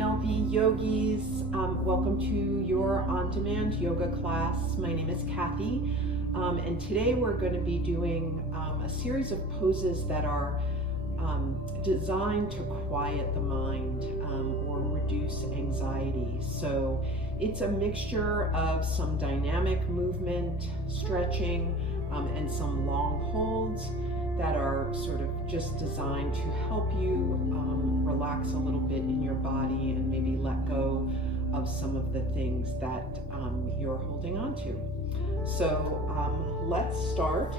UNLV yogis. Welcome to your on-demand yoga class. My name is Kathy, and today we're going to be doing a series of poses that are designed to quiet the mind or reduce anxiety. So it's a mixture of some dynamic movement, stretching, and some long holds that are sort of just designed to help you relax a little bit in your body and maybe let go of some of the things that you're holding on to. So let's start.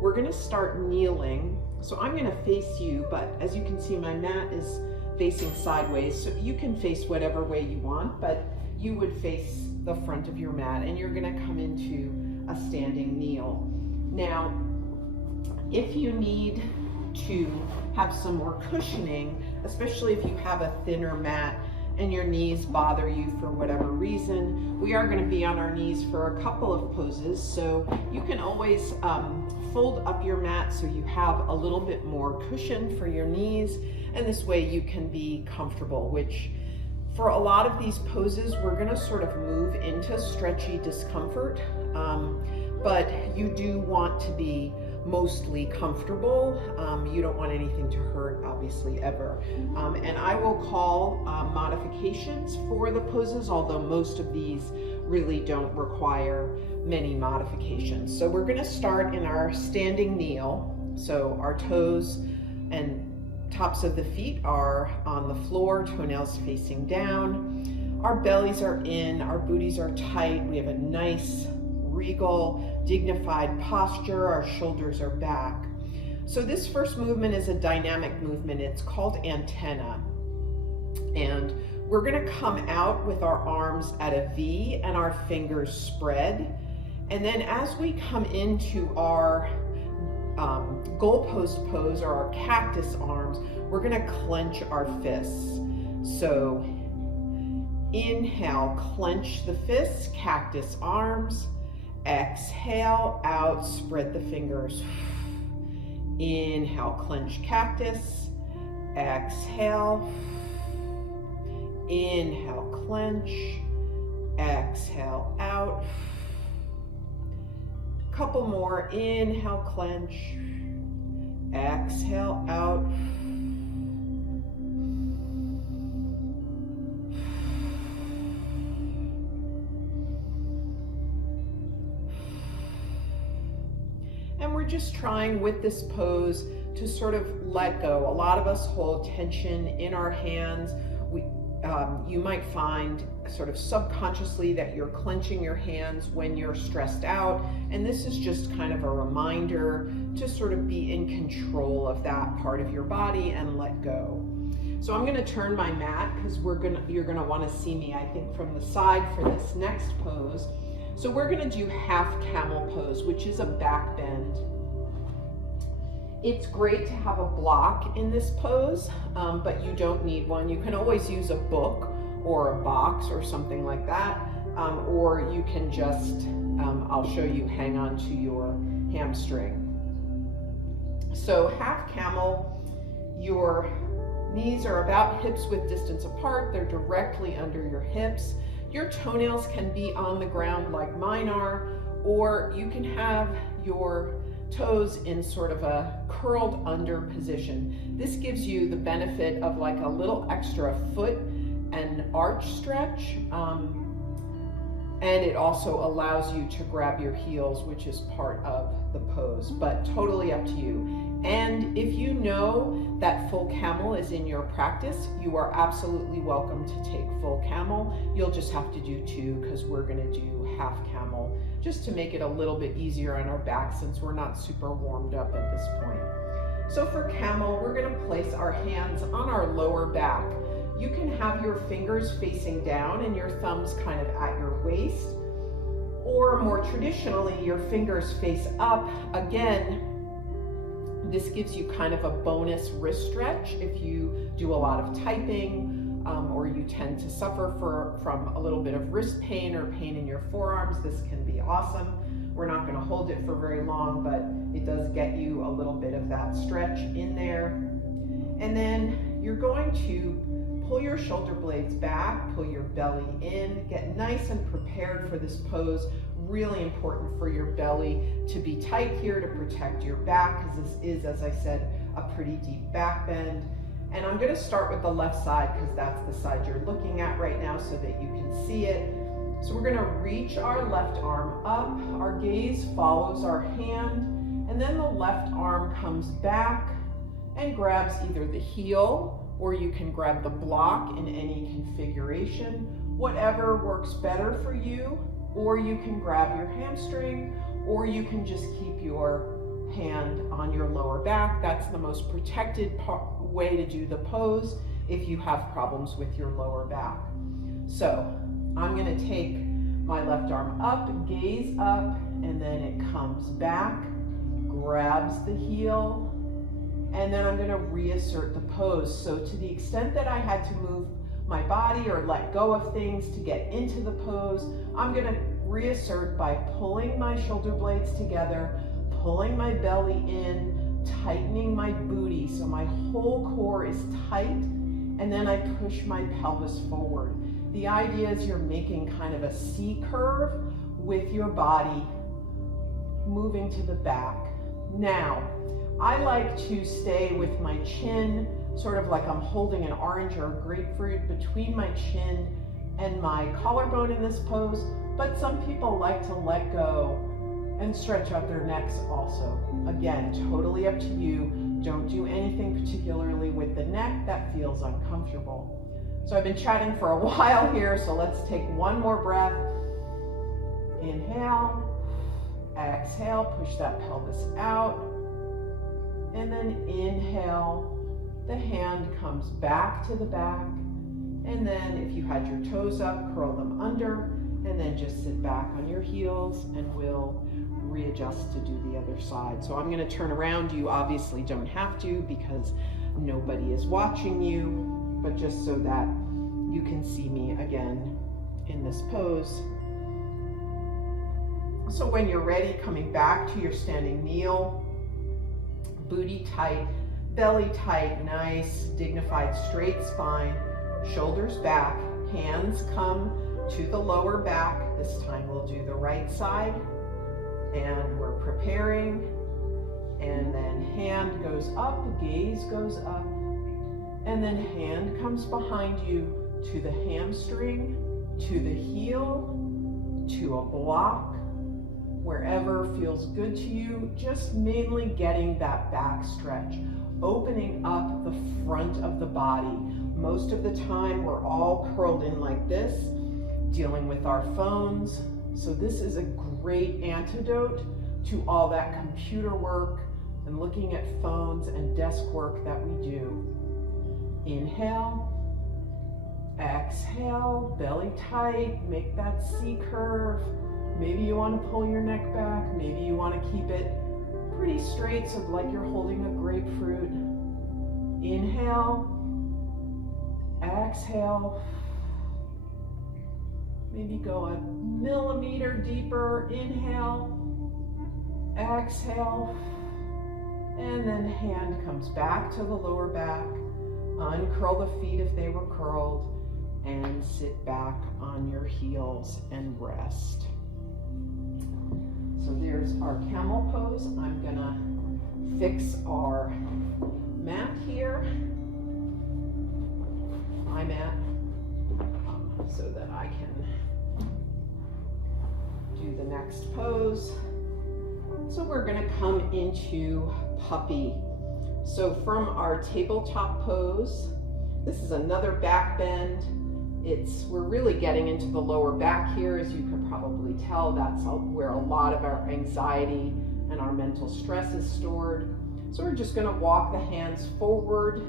We're going to start kneeling. So I'm going to face you, but as you can see, my mat is facing sideways. So you can face whatever way you want, but you would face the front of your mat and you're going to come into a standing kneel. Now, if you need to have some more cushioning, especially if you have a thinner mat and your knees bother you for whatever reason, we are going to be on our knees for a couple of poses. So you can always fold up your mat so you have a little bit more cushion for your knees, and this way you can be comfortable, which for a lot of these poses, we're going to sort of move into stretchy discomfort, but you do want to be mostly comfortable. You don't want anything to hurt, obviously, ever. And I will call modifications for the poses, although most of these really don't require many modifications. So we're going to start in our standing kneel. So our toes and tops of the feet are on the floor, toenails facing down. Our bellies are in, our booties are tight. We have a nice regal, dignified posture. Our shoulders are back. So this first movement is a dynamic movement. It's called antenna. And we're going to come out with our arms at a V and our fingers spread. And then as we come into our goalpost pose, or our cactus arms, we're going to clench our fists. So inhale, clench the fists, cactus arms. Exhale, out, spread the fingers. Inhale, clench cactus. Exhale. Inhale, clench. Exhale, out. Couple more. Inhale, clench. Exhale, out. And we're just trying with this pose to sort of let go. A lot of us hold tension in our hands. You might find sort of subconsciously that you're clenching your hands when you're stressed out. And this is just kind of a reminder to sort of be in control of that part of your body and let go. So I'm going to turn my mat because you're going to want to see me, I think, from the side for this next pose. So we're going to do half camel pose, which is a back bend. It's great to have a block in this pose, but you don't need one. You can always use a book or a box or something like that, or you can just, I'll show you, hang on to your hamstring. So half camel, your knees are about hips width distance apart. They're directly under your hips. Your toenails can be on the ground like mine are, or you can have your toes in sort of a curled under position. This gives you the benefit of like a little extra foot and arch stretch, and it also allows you to grab your heels, which is part of the pose, but totally up to you. And if you know that full camel is in your practice, you are absolutely welcome to take full camel. You'll just have to do two because we're going to do half camel just to make it a little bit easier on our back since we're not super warmed up at this point. So for camel, we're going to place our hands on our lower back. You can have your fingers facing down and your thumbs kind of at your waist, or more traditionally, your fingers face up. Again, this gives you kind of a bonus wrist stretch if you do a lot of typing, or you tend to suffer from a little bit of wrist pain or pain in your forearms. This can be awesome. We're not going to hold it for very long, but it does get you a little bit of that stretch in there. And then you're going to pull your shoulder blades back, pull your belly in, get nice and prepared for this pose. Really important for your belly to be tight here to protect your back, because this is, as I said, a pretty deep back bend. And I'm going to start with the left side because that's the side you're looking at right now so that you can see it. So we're going to reach our left arm up, our gaze follows our hand, and then the left arm comes back and grabs either the heel, or you can grab the block in any configuration, whatever works better for you, or you can grab your hamstring, or you can just keep your hand on your lower back. That's the most protected way to do the pose if you have problems with your lower back. So I'm going to take my left arm up, gaze up, and then it comes back, grabs the heel, and then I'm going to reassert the pose. So to the extent that I had to move my body or let go of things to get into the pose, I'm going to reassert by pulling my shoulder blades together, pulling my belly in, tightening my booty so my whole core is tight, and then I push my pelvis forward. The idea is you're making kind of a C curve with your body moving to the back. Now, I like to stay with my chin, sort of like I'm holding an orange or a grapefruit between my chin and my collarbone in this pose, but some people like to let go and stretch out their necks also. Again, totally up to you. Don't do anything particularly with the neck that feels uncomfortable. So I've been chatting for a while here, so let's take one more breath. Inhale, exhale, push that pelvis out, and then inhale, the hand comes back to the back, and then if you had your toes up, curl them under, and then just sit back on your heels, and we'll readjust to do the other side. So I'm going to turn around. You obviously don't have to because nobody is watching you, but just so that you can see me again in this pose. So when you're ready, coming back to your standing kneel, booty tight, belly tight, nice, dignified, straight spine, shoulders back, hands come to the lower back. This time we'll do the right side, and we're preparing, and then hand goes up, gaze goes up, and then hand comes behind you to the hamstring, to the heel, to a block, wherever feels good to you, just mainly getting that back stretch, opening up the front of the body. Most of the time we're all curled in like this, dealing with our phones. So this is a great antidote to all that computer work and looking at phones and desk work that we do. Inhale, exhale, belly tight, make that C curve. Maybe you want to pull your neck back, maybe you want to keep it pretty straight, so like you're holding a grapefruit. Inhale, exhale, maybe go a millimeter deeper. Inhale, exhale, and then hand comes back to the lower back. Uncurl the feet if they were curled, and sit back on your heels and rest. So there's our camel pose. I'm gonna fix our mat here, my mat, so that I can do the next pose. So we're gonna come into puppy. So from our tabletop pose, this is another back bend. We're really getting into the lower back here, as you can probably tell. That's where a lot of our anxiety and our mental stress is stored. So we're just going to walk the hands forward,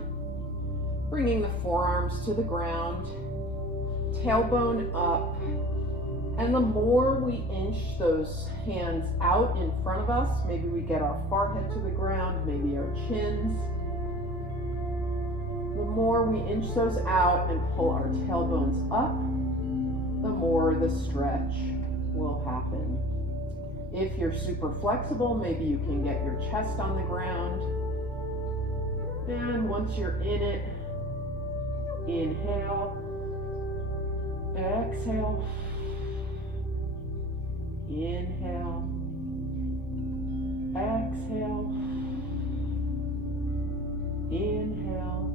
bringing the forearms to the ground, tailbone up, and the more we inch those hands out in front of us, maybe we get our forehead to the ground, maybe our chins. The more we inch those out and pull our tailbones up, the more the stretch will happen. If you're super flexible, maybe you can get your chest on the ground. And once you're in it, Inhale. Exhale. Inhale. Exhale. Inhale.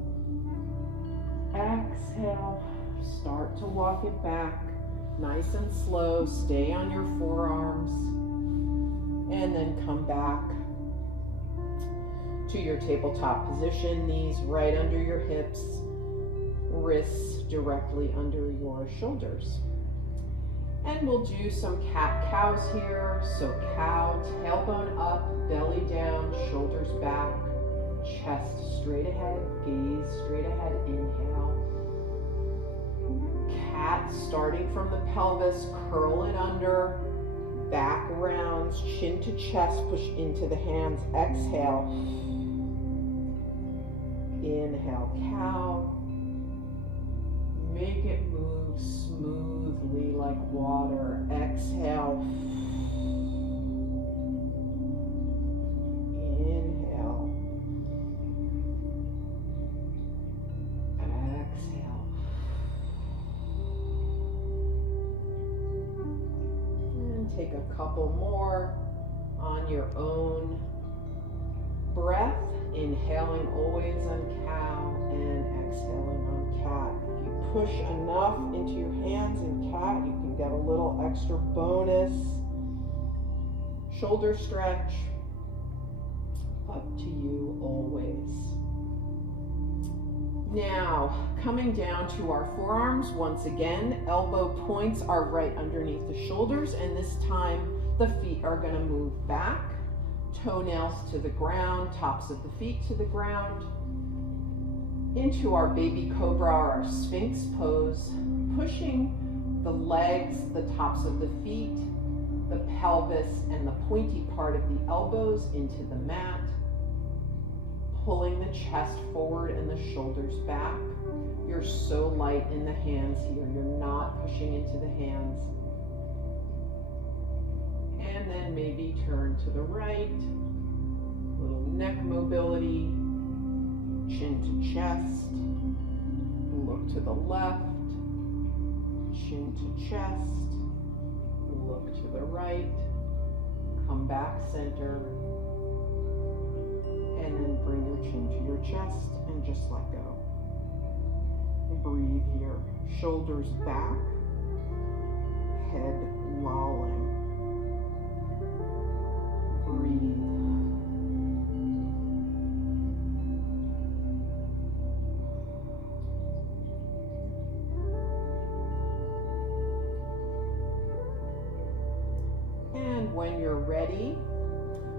Exhale. Start to walk it back. Nice and slow. Stay on your forearms. And then come back to your tabletop position. Knees right under your hips. Wrists directly under your shoulders. And we'll do some cat-cows here. So cow, tailbone up, belly down, shoulders back, chest straight ahead, gaze straight ahead. Inhale. Cat, starting from the pelvis, curl it under, back rounds, chin to chest, push into the hands. Exhale. Inhale, cow. Make it move smoothly like water. Exhale. Inhale. Exhale. And take a couple more on your own breath. Inhaling always on cow and exhaling on cat. Push enough into your hands in cat, you can get a little extra bonus. Shoulder stretch. Up to you always. Now, coming down to our forearms once again, elbow points are right underneath the shoulders, and this time the feet are going to move back. Toenails to the ground, tops of the feet to the ground. Into our baby cobra, or our sphinx pose, pushing the legs, the tops of the feet, the pelvis, and the pointy part of the elbows into the mat, pulling the chest forward and the shoulders back. You're so light in the hands here. You're not pushing into the hands. And then maybe turn to the right, little neck mobility. Chin to chest, look to the left, chin to chest, look to the right, come back center, and then bring your chin to your chest and just let go. Breathe here, shoulders back, head lolling. Breathe. When you're ready,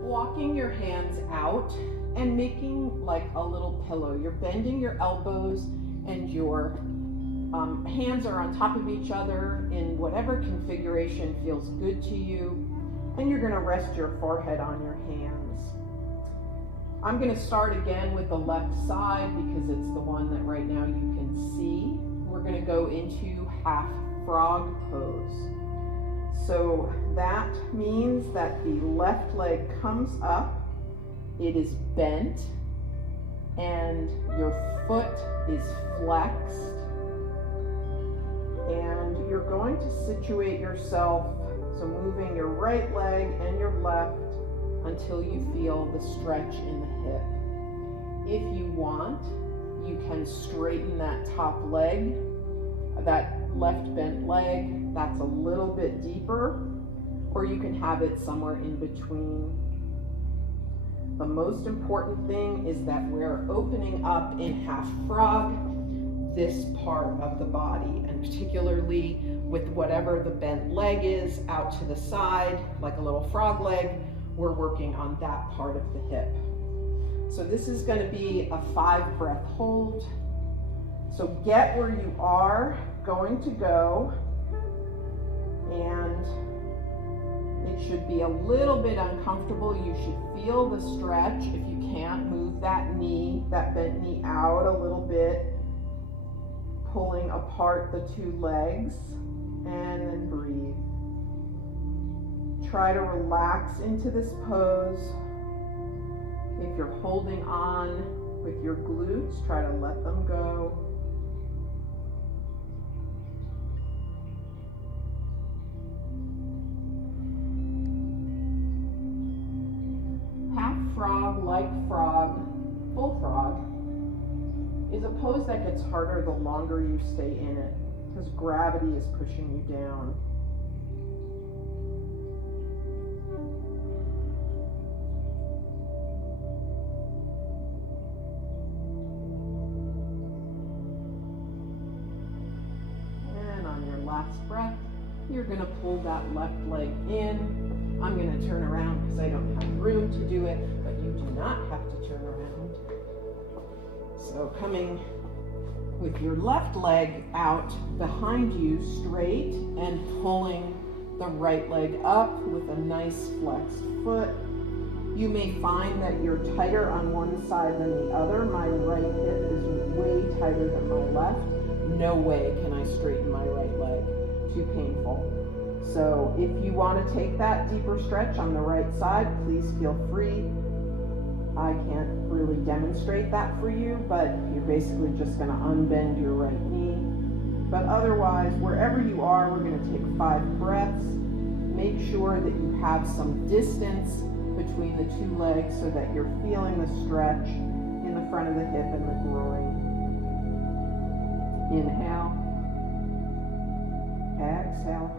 walking your hands out and making like a little pillow. You're bending your elbows and your hands are on top of each other in whatever configuration feels good to you. And you're going to rest your forehead on your hands. I'm going to start again with the left side because it's the one that right now you can see. We're going to go into half frog pose. So that means that the left leg comes up, it is bent, and your foot is flexed. And you're going to situate yourself, so moving your right leg and your left until you feel the stretch in the hip. If you want, you can straighten that top leg, that left bent leg, that's a little bit deeper, or you can have it somewhere in between. The most important thing is that we're opening up in half frog this part of the body, and particularly with whatever the bent leg is out to the side, like a little frog leg, we're working on that part of the hip. So this is going to be a 5-breath hold. So get where you are going to go, and it should be a little bit uncomfortable. You should feel the stretch. If you can't, move that knee, that bent knee out a little bit, pulling apart the two legs, and then breathe. Try to relax into this pose. If you're holding on with your glutes, try to let them go. like frog, full frog, is a pose that gets harder the longer you stay in it, because gravity is pushing you down. And on your last breath, you're going to pull that left leg in. I'm going to turn around because I don't have room to do it, but you do not have to turn around. So coming with your left leg out behind you straight and pulling the right leg up with a nice flexed foot. You may find that you're tighter on one side than the other. My right hip is way tighter than my left. No way can I straighten my right leg. Too painful. So if you want to take that deeper stretch on the right side, please feel free. I can't really demonstrate that for you, but you're basically just going to unbend your right knee. But otherwise, wherever you are, we're going to take 5 breaths. Make sure that you have some distance between the 2 legs so that you're feeling the stretch in the front of the hip and the groin. Inhale. Exhale.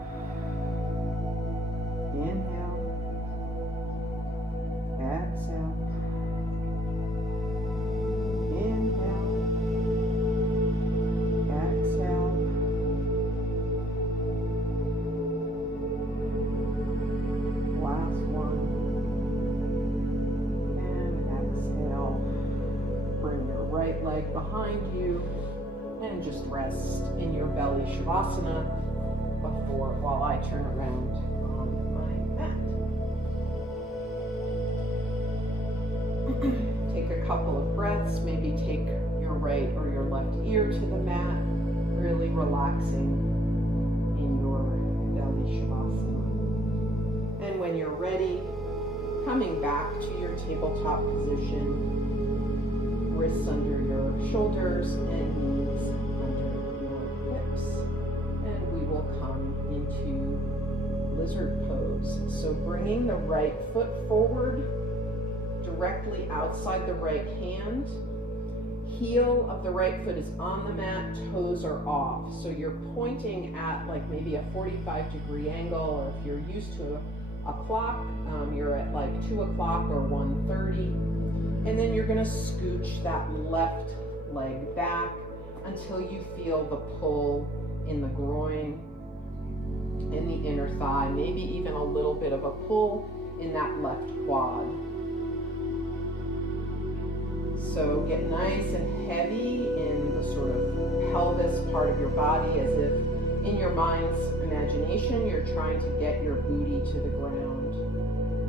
Inhale. Exhale. Inhale. Exhale. Last one. And exhale. Bring your right leg behind you and just rest in your belly shavasana while I turn around on my mat. Take a couple of breaths, maybe take your right or your left ear to the mat, really relaxing in your belly shavasana. And when you're ready, coming back to your tabletop position, wrists under your shoulders and knees under your hips. And we will come into lizard pose. So bringing the right foot forward, directly outside the right hand. Heel of the right foot is on the mat, toes are off. So you're pointing at like maybe a 45-degree angle, or if you're used to a clock, you're at like 2 o'clock or 1:30. And then you're going to scooch that left leg back until you feel the pull in the groin, in the inner thigh, maybe even a little bit of a pull in that left quad. So get nice and heavy in the sort of pelvis part of your body, as if in your mind's imagination you're trying to get your booty to the ground.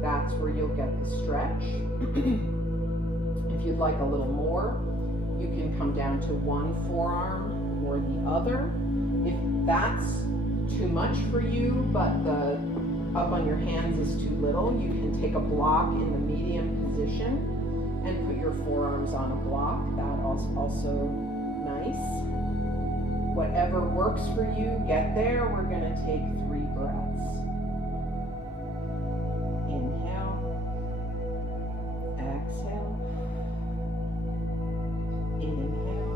That's where you'll get the stretch. If you'd like a little more, you can come down to one forearm or the other. If that's too much for you, but the up on your hands is too little, you can take a block in the medium position and put your forearms on a block. That also nice. Whatever works for you, get there. We're going to take 3 breaths. Inhale. Exhale. Inhale.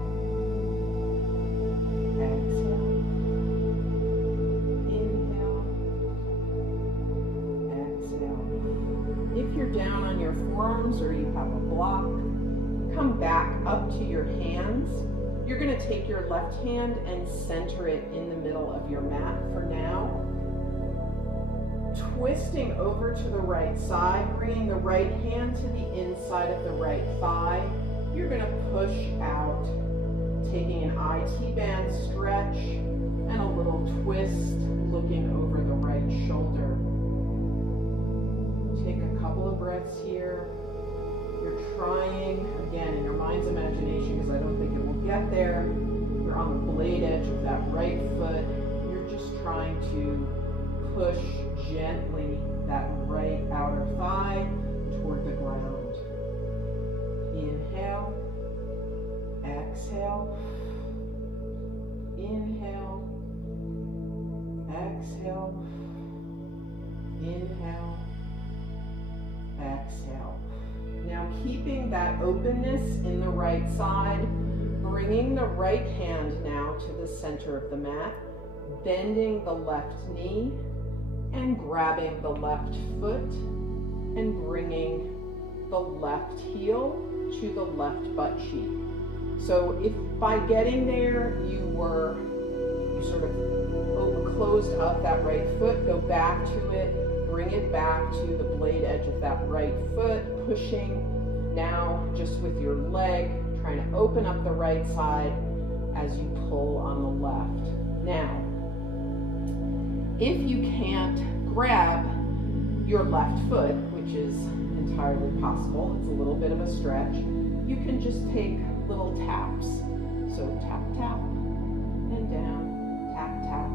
Exhale. Inhale. Exhale. If you're down on your forearms or you have a block, come back up to your hands. You're going to take your left hand and center it in the middle of your mat for now. Twisting over to the right side, bringing the right hand to the inside of the right thigh. You're going to push out, taking an IT band stretch and a little twist, looking over the right shoulder. Take a couple of breaths here. You're trying, again, in your mind's imagination, because I don't think it will get there. You're on the blade edge of that right foot. You're just trying to push gently that right outer thigh toward the ground. Inhale. Exhale. Inhale. Exhale. Inhale. Exhale. Now keep keeping that openness in the right side, bringing the right hand now to the center of the mat, bending the left knee and grabbing the left foot and bringing the left heel to the left butt cheek. So if by getting there you sort of closed up that right foot, go back to it, bring it back to the blade edge of that right foot, pushing now just with your leg, trying to open up the right side as you pull on the left. Now, if you can't grab your left foot, which is entirely possible, it's a little bit of a stretch, you can just take little taps. So tap, tap, and down, tap, tap,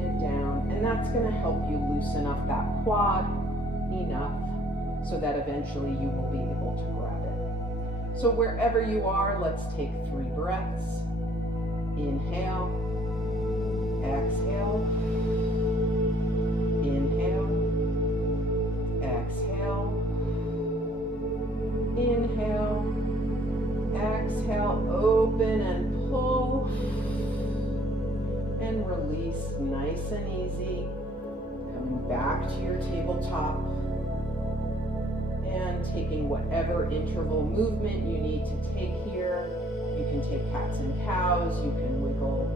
and down. And that's going to help you loosen up that quad enough so that eventually you will be able to grab it. So wherever you are, let's take 3 breaths. Inhale, exhale, inhale, exhale, inhale, exhale, open and pull, and release nice and easy. Coming back to your tabletop and taking whatever interval movement you need to take here. You can take cats and cows, you can wiggle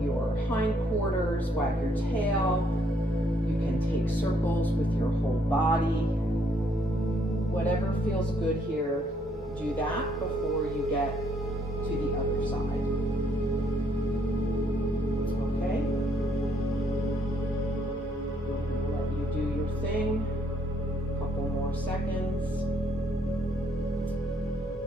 your hindquarters, wag your tail, you can take circles with your whole body. Whatever feels good here, do that before you get to the other side. Okay? I'm going to let you do your thing. A couple more seconds.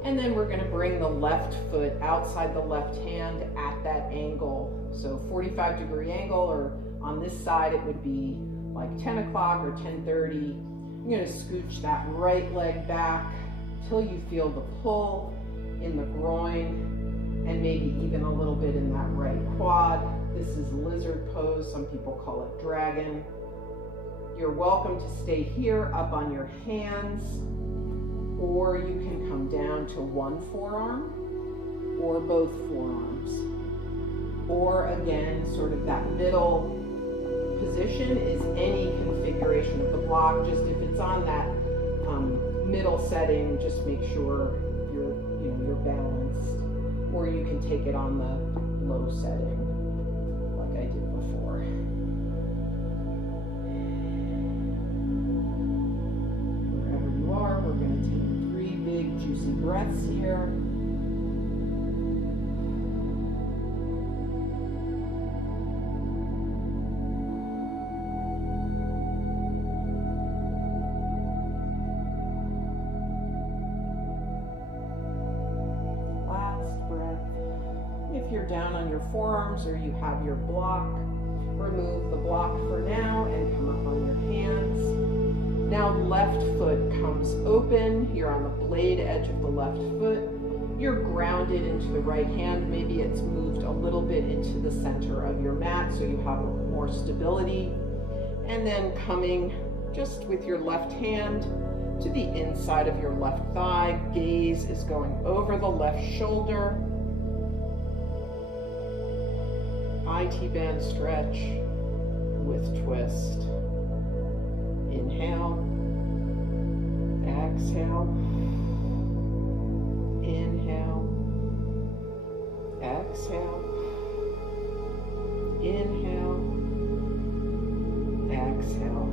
And then we're going to bring the left foot outside the left hand at that angle. So 45-degree angle, or on this side it would be like 10 o'clock or 10:30. I'm going to scooch that right leg back till you feel the pull in the groin and maybe even a little bit in that right quad. This is lizard pose. Some people call it dragon. You're welcome to stay here up on your hands, or you can come down to one forearm or both forearms. Or again, sort of that middle position is any configuration of the block. Just if it's on that middle setting, just make sure you're balanced. Or you can take it on the low setting, like I did before. Wherever you are, we're going to take 3 big juicy breaths here. If you're down on your forearms or you have your block, remove the block for now and come up on your hands. Now left foot comes open. You're on the blade edge of the left foot. You're grounded into the right hand. Maybe it's moved a little bit into the center of your mat so you have more stability. And then coming just with your left hand to the inside of your left thigh. Gaze is going over the left shoulder. IT band stretch with twist. Inhale, exhale, inhale, exhale, inhale, exhale.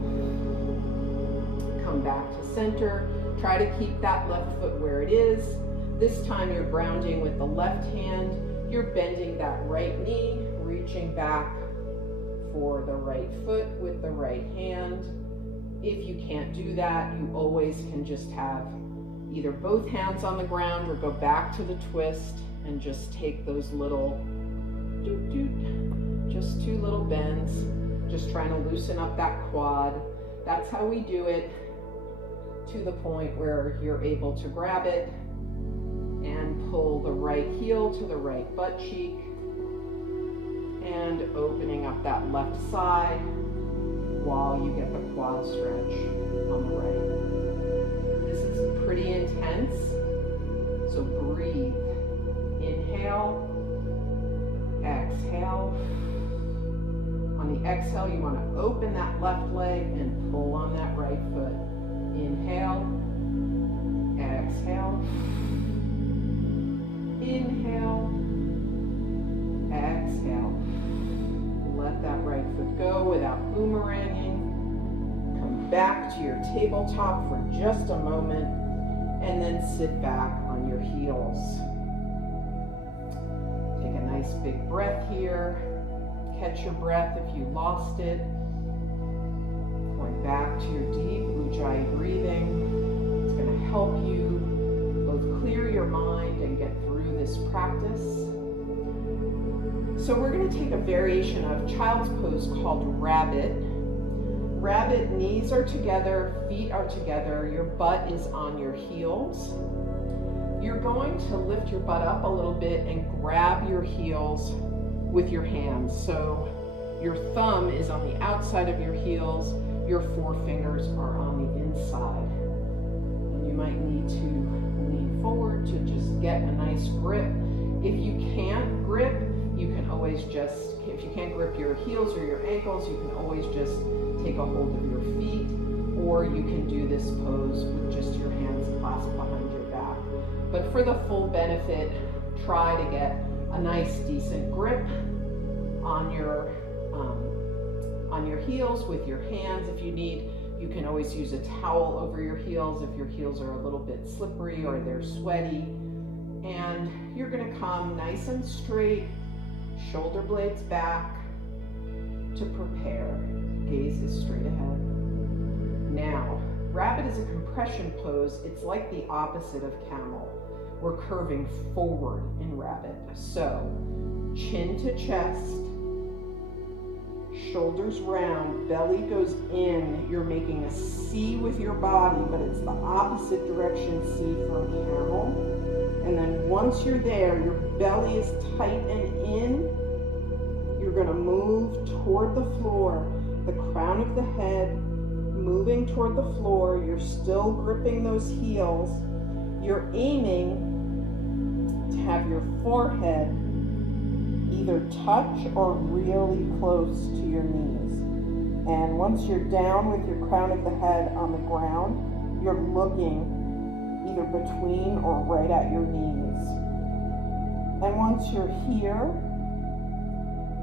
Come back to center. Try to keep that left foot where it is. This time you're grounding with the left hand. You're bending that right knee, reaching back for the right foot with the right hand. If you can't do that, you always can just have either both hands on the ground or go back to the twist and just take those little doot doot, just 2 little bends, just trying to loosen up that quad. That's how we do it to the point where you're able to grab it and pull the right heel to the right butt cheek and opening up that left side while you get the quad stretch on the right. This is pretty exhale, you want to open that left leg and pull on that right foot. Inhale, exhale, inhale, exhale. Let that right foot go without boomeranging. Come back to your tabletop for just a moment and then sit back on your heels. Take a nice big breath here. Catch your breath if you lost it. Going back to your deep Ujjayi breathing. It's going to help you both clear your mind and get through this practice. So we're going to take a variation of child's pose called rabbit. Rabbit, knees are together, feet are together, your butt is on your heels. You're going to lift your butt up a little bit and grab your heels with your hands. So your thumb is on the outside of your heels, your forefingers are on the inside. And you might need to lean forward to just get a nice grip. If you can't grip, you can always just, if you can't grip your heels or your ankles, you can always just take a hold of your feet, or you can do this pose with just your hands clasped behind your back. But for the full benefit, try to get a nice decent grip on your heels with your hands. If you need, you can always use a towel over your heels if your heels are a little bit slippery or they're sweaty. And you're going to come nice and straight, shoulder blades back to prepare. Gaze is straight ahead. Now, rabbit is a compression pose. It's like the opposite of camel. We're curving forward in rabbit. So, chin to chest, shoulders round, belly goes in. You're making a C with your body, but it's the opposite direction C from camel. And then once you're there, your belly is tight and in. You're going to move toward the floor, the crown of the head moving toward the floor. You're still gripping those heels. You're aiming to have your forehead either touch or really close to your knees. And once you're down with your crown of the head on the ground, you're looking either between or right at your knees. And once you're here,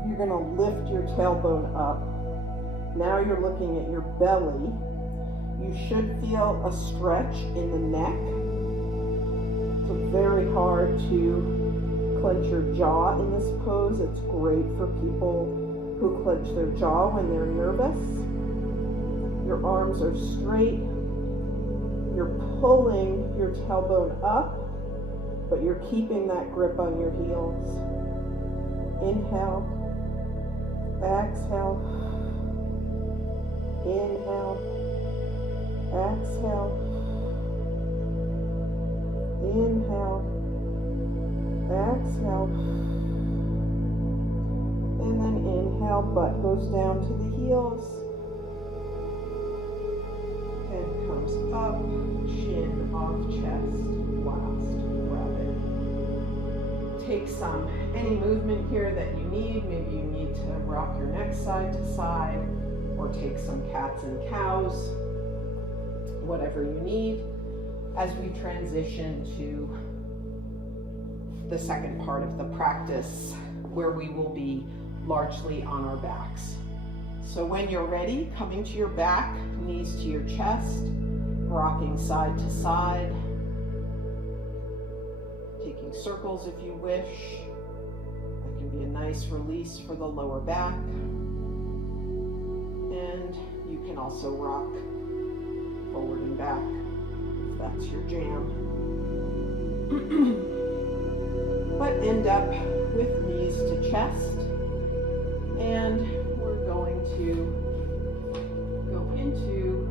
you're going to lift your tailbone up. Now you're looking at your belly. You should feel a stretch in the neck. It's very hard to clench your jaw in this pose. It's great for people who clench their jaw when they're nervous. Your arms are straight. You're pulling your tailbone up, but you're keeping that grip on your heels. Inhale, exhale, inhale, exhale, inhale, exhale, and then inhale, butt goes down to the heels. Head comes up, chin off chest, last rabbit. Take any movement here that you need. Maybe you need to rock your neck side to side, or take some cats and cows, whatever you need, as we transition to the second part of the practice, where we will be largely on our backs. So when you're ready, coming to your back, knees to your chest, rocking side to side, taking circles if you wish. That can be a nice release for the lower back. And you can also rock forward and back if that's your jam. But end up with knees to chest, and we're going to go into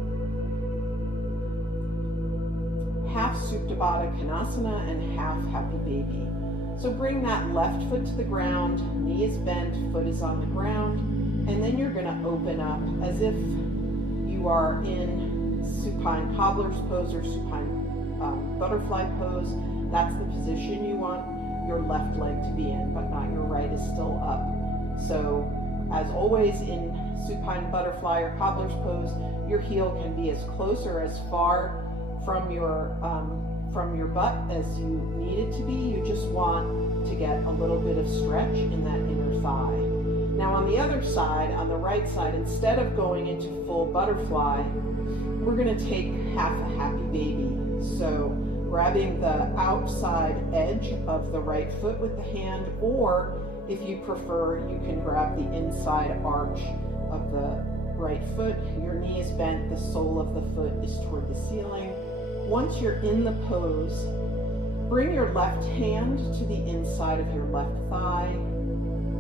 half Supta Baddha Konasana and half Happy Baby. So bring that left foot to the ground, knee is bent, foot is on the ground, and then you're going to open up as if you are in supine cobbler's pose or supine butterfly pose. That's the position you want your left leg to be in, but not your right is still up. So as always in supine butterfly or cobbler's pose, your heel can be as close or as far from your butt as you need it to be. You just want to get a little bit of stretch in that inner thigh. Now on the other side, on the right side, instead of going into full butterfly, we're going to take half a happy baby. So grabbing the outside edge of the right foot with the hand, or if you prefer, you can grab the inside arch of the right foot. Your knee is bent, the sole of the foot is toward the ceiling. Once you're in the pose, bring your left hand to the inside of your left thigh,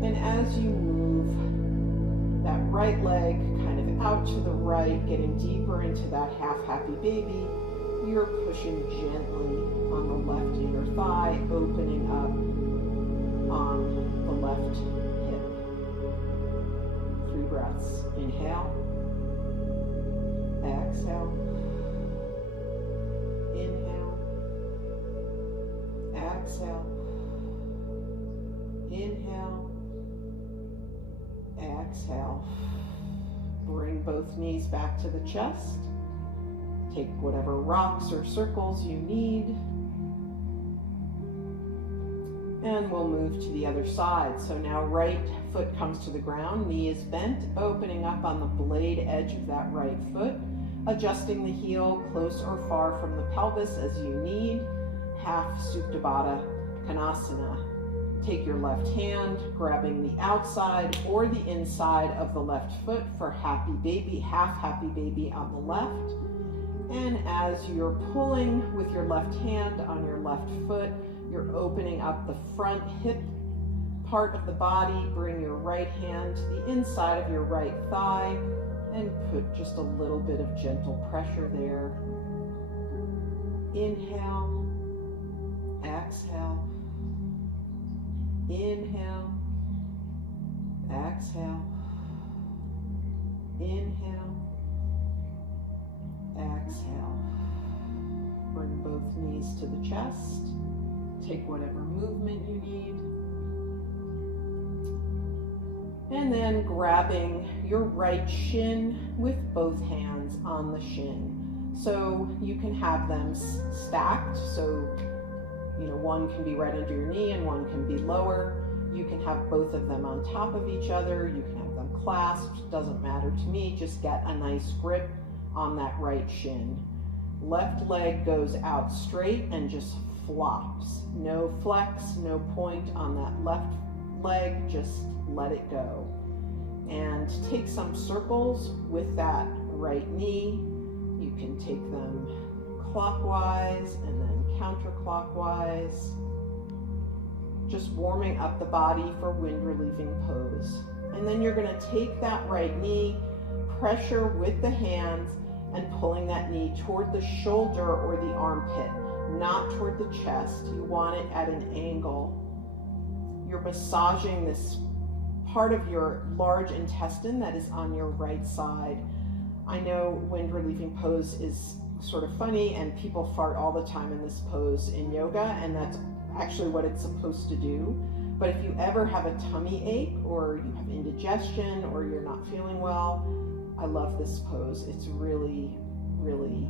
and as you move that right leg kind of out to the right, getting deeper into that half happy baby, you're pushing gently on the left inner thigh, opening up on the left hip. 3 breaths. Inhale, exhale, inhale, exhale, inhale, exhale. Bring both knees back to the chest. Take whatever rocks or circles you need. And we'll move to the other side. So now right foot comes to the ground, knee is bent, opening up on the blade edge of that right foot, adjusting the heel close or far from the pelvis as you need. Half Supta Baddha Konasana. Take your left hand, grabbing the outside or the inside of the left foot for happy baby, half happy baby on the left. And as you're pulling with your left hand on your left foot, you're opening up the front hip part of the body. Bring your right hand to the inside of your right thigh and put just a little bit of gentle pressure there. Inhale, exhale, inhale, exhale, inhale, exhale. Bring both knees to the chest. Take whatever movement you need. And then grabbing your right shin with both hands on the shin. So you can have them stacked. So, one can be right under your knee and one can be lower. You can have both of them on top of each other. You can have them clasped. Doesn't matter to me. Just get a nice grip on that right shin. Left leg goes out straight and just flops. No flex, no point on that left leg, just let it go. And take some circles with that right knee. You can take them clockwise and then counterclockwise. Just warming up the body for wind relieving pose. And then you're going to take that right knee, pressure with the hands, and pulling that knee toward the shoulder or the armpit, not toward the chest. You want it at an angle. You're massaging this part of your large intestine that is on your right side. I know wind relieving pose is sort of funny and people fart all the time in this pose in yoga, and that's actually what it's supposed to do. But if you ever have a tummy ache or you have indigestion or you're not feeling well, I love this pose. It's really, really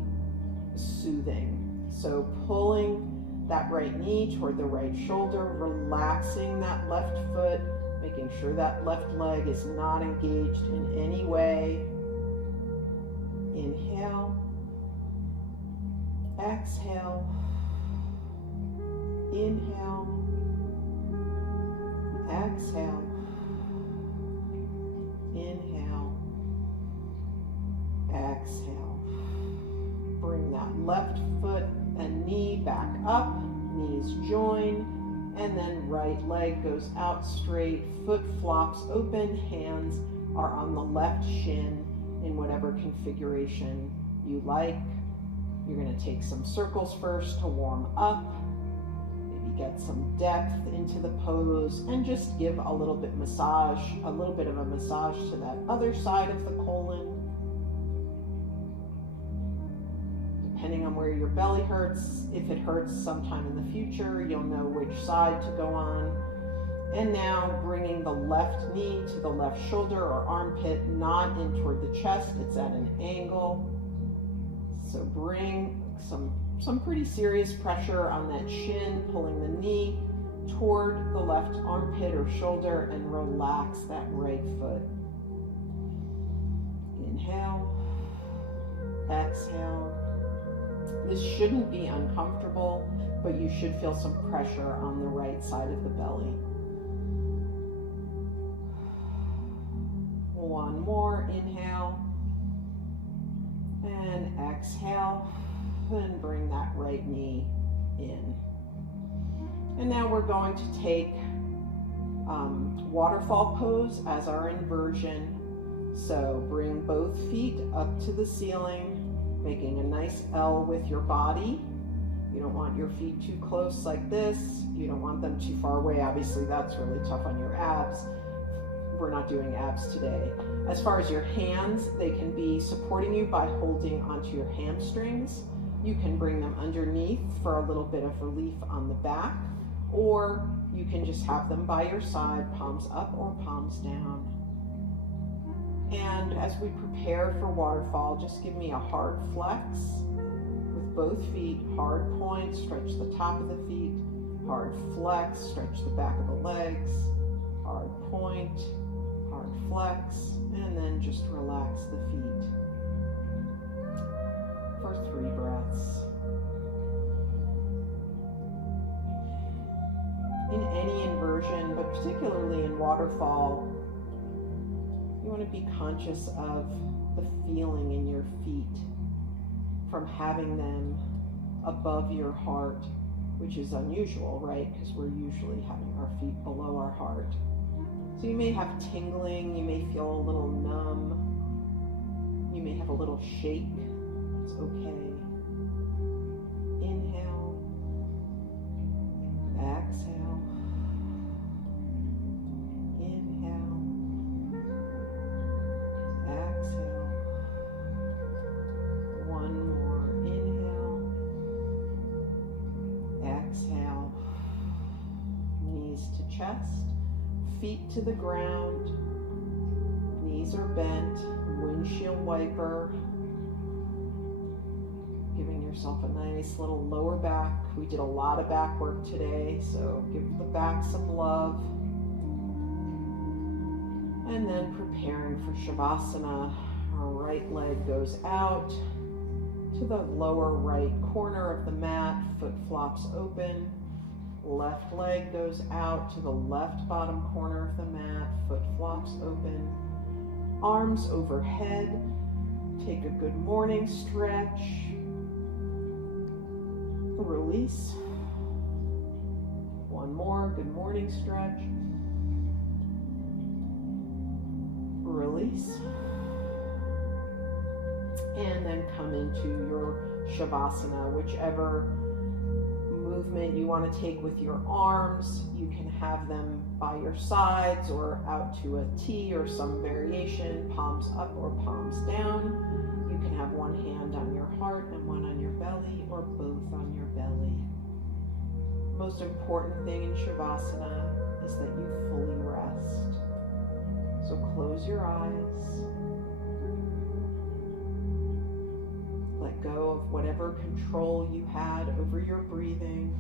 soothing. So pulling that right knee toward the right shoulder, relaxing that left foot, making sure that left leg is not engaged in any way. Inhale, exhale, inhale, exhale, inhale, exhale. Bring that left foot and knee back up, knees join, and then right leg goes out straight, foot flops open, hands are on the left shin in whatever configuration you like. You're going to take some circles first to warm up, maybe get some depth into the pose, and just give a little bit of a massage to that other side of the colon. Depending on where your belly hurts, if it hurts sometime in the future, you'll know which side to go on. And now bringing the left knee to the left shoulder or armpit, not in toward the chest, it's at an angle. So bring some pretty serious pressure on that shin, pulling the knee toward the left armpit or shoulder, and relax that right foot. Inhale, exhale. This shouldn't be uncomfortable, but you should feel some pressure on the right side of the belly. One more, inhale, and exhale, and bring that right knee in. And now we're going to take waterfall pose as our inversion. So bring both feet up to the ceiling, making a nice L with your body. You don't want your feet too close like this. You don't want them too far away. Obviously, that's really tough on your abs. We're not doing abs today. As far as your hands, they can be supporting you by holding onto your hamstrings. You can bring them underneath for a little bit of relief on the back, or you can just have them by your side, palms up or palms down. And as we prepare for waterfall, just give me a hard flex with both feet, hard point, stretch the top of the feet, hard flex, stretch the back of the legs, hard point, hard flex, and then just relax the feet for 3 breaths. In any inversion, but particularly in waterfall, you want to be conscious of the feeling in your feet from having them above your heart, which is unusual, right? Because we're usually having our feet below our heart. So you may have tingling, you may feel a little numb, you may have a little shake. It's okay. Inhale, exhale, inhale, exhale. One more, inhale, exhale. Knees to chest. Feet to the ground, knees are bent, windshield wiper, giving yourself a nice little lower back. We did a lot of back work today, so give the back some love. And then preparing for Shavasana, our right leg goes out to the lower right corner of the mat, foot flops open. Left leg goes out to the left bottom corner of the mat, foot flops open, arms overhead. Take a good morning stretch. Release. One more, good morning stretch. Release. And then come into your Shavasana, whichever movement you want to take with your arms. You can have them by your sides or out to a T or some variation, palms up or palms down. You can have one hand on your heart and one on your belly, or both on your belly. Most important thing in Shavasana is that you fully rest. So close your eyes. Let go of whatever control you had over your breathing.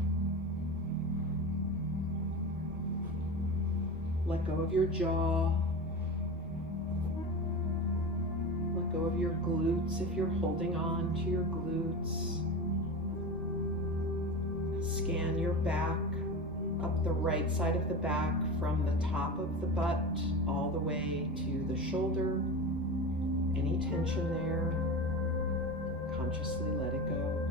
Let go of your jaw. Let go of your glutes if you're holding on to your glutes. Scan your back up the right side of the back from the top of the butt all the way to the shoulder. Any tension there, consciously let it go.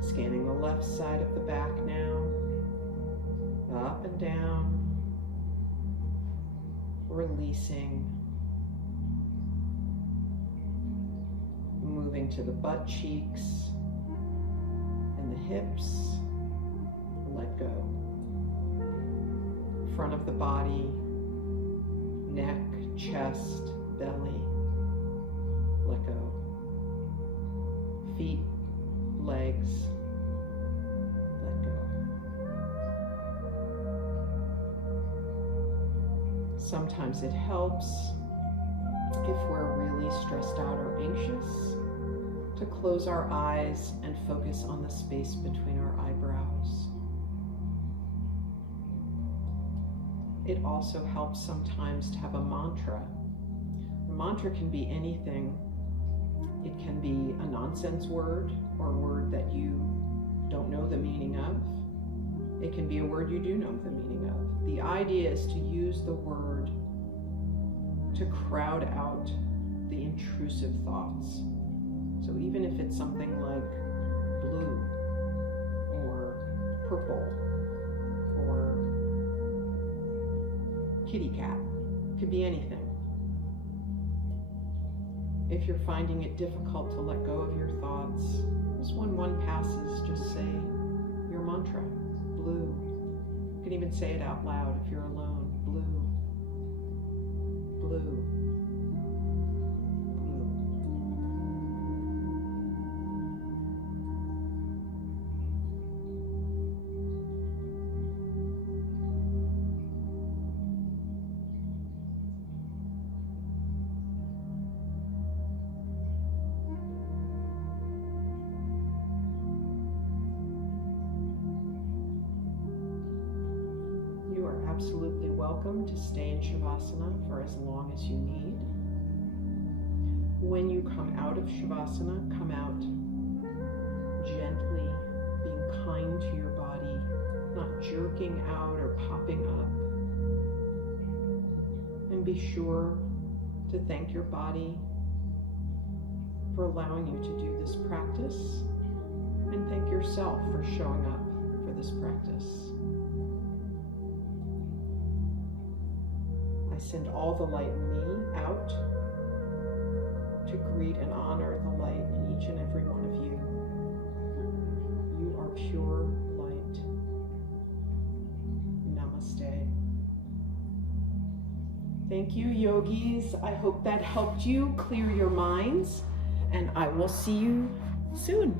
Scanning the left side of the back now, up and down, releasing, moving to the butt cheeks and the hips, let go. Front of the body, neck, chest, belly, let go. Feet, legs, let go. Sometimes it helps if we're really stressed out or anxious to close our eyes and focus on the space between our eyebrows. It also helps sometimes to have a mantra. A mantra can be anything. It can be a nonsense word or a word that you don't know the meaning of. It can be a word you do know the meaning of. The idea is to use the word to crowd out the intrusive thoughts. So even if it's something like blue or purple or kitty cat, it could be anything. If you're finding it difficult to let go of your thoughts, just when one passes, just say your mantra, blue. You can even say it out loud if you're alone, blue, blue, blue. You are absolutely welcome to stay in Shavasana for as long as you need. When you come out of Shavasana, come out gently, being kind to your body, not jerking out or popping up. And be sure to thank your body for allowing you to do this practice, and thank yourself for showing up for this practice. I send all the light in me out to greet and honor the light in each and every one of you. You are pure light. Namaste. Thank you, yogis. I hope that helped you clear your minds, and I will see you soon.